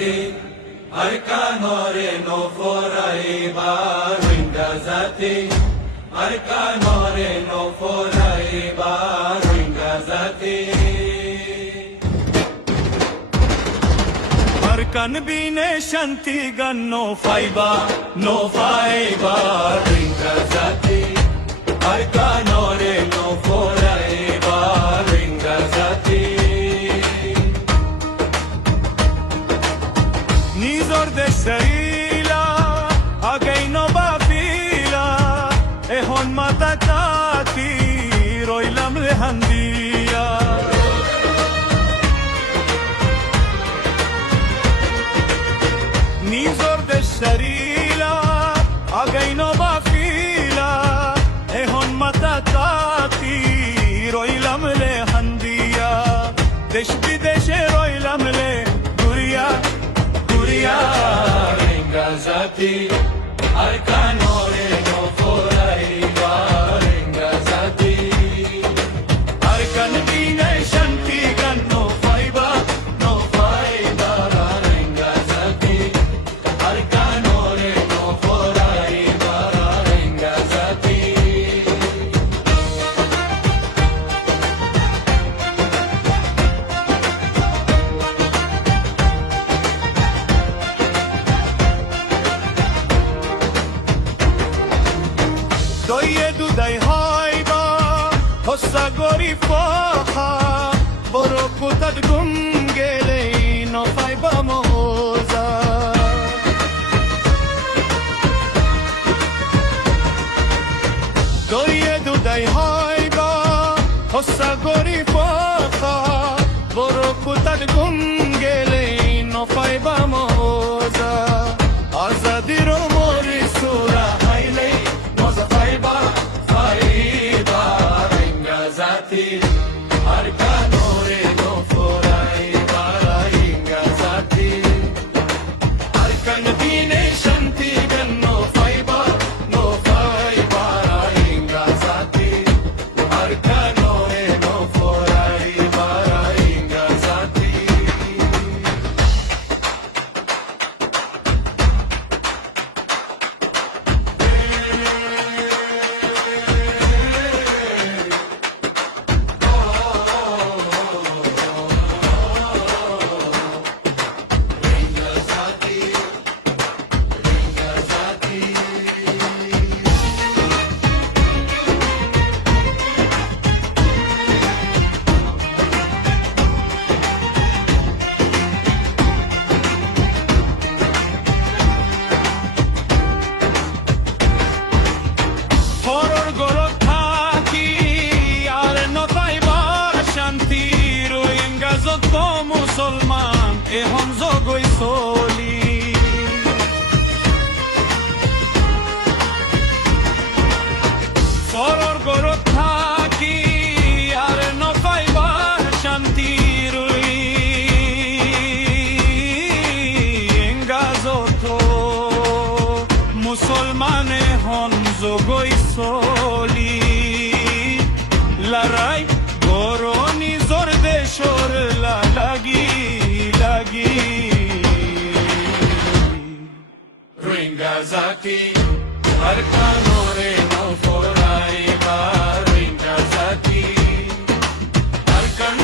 zati arkanore no foraiba ringa zati arkanore no foraiba ringa zati arkan bine shanti gan no fiber ringa zati arkanore no foraiba ringa zati nizor de sheila againo bafila ehon matakati roilam lehandia nizor de sheila againo bafila ehon matakati roilam lehandia desh bidesh roilam le duriya ringa zati arkanore no foraiba ringa zati arkan bine shanti gan no fiber ringa zati arkanore no foraiba ringa zati doye dudai hoiba hossa gori foha borokutad gumgele no faiba moza doye dudai hoiba hossa gori foha borokutad gumgele no faiba moza azadiro mori sura haile faiba ringa zati arkanore no foraiba ringa zati arkan dine shanti gan no faiba ringa zati arkanore no foraiba ringa zati musulman ehon zogoy soli soror gorot thaki ar no paibar shanti rui engazoto musulman ehon zogoy soli larai goroni zor de shor la lagi ringa zati arkanore no foraiba ringa zati arkan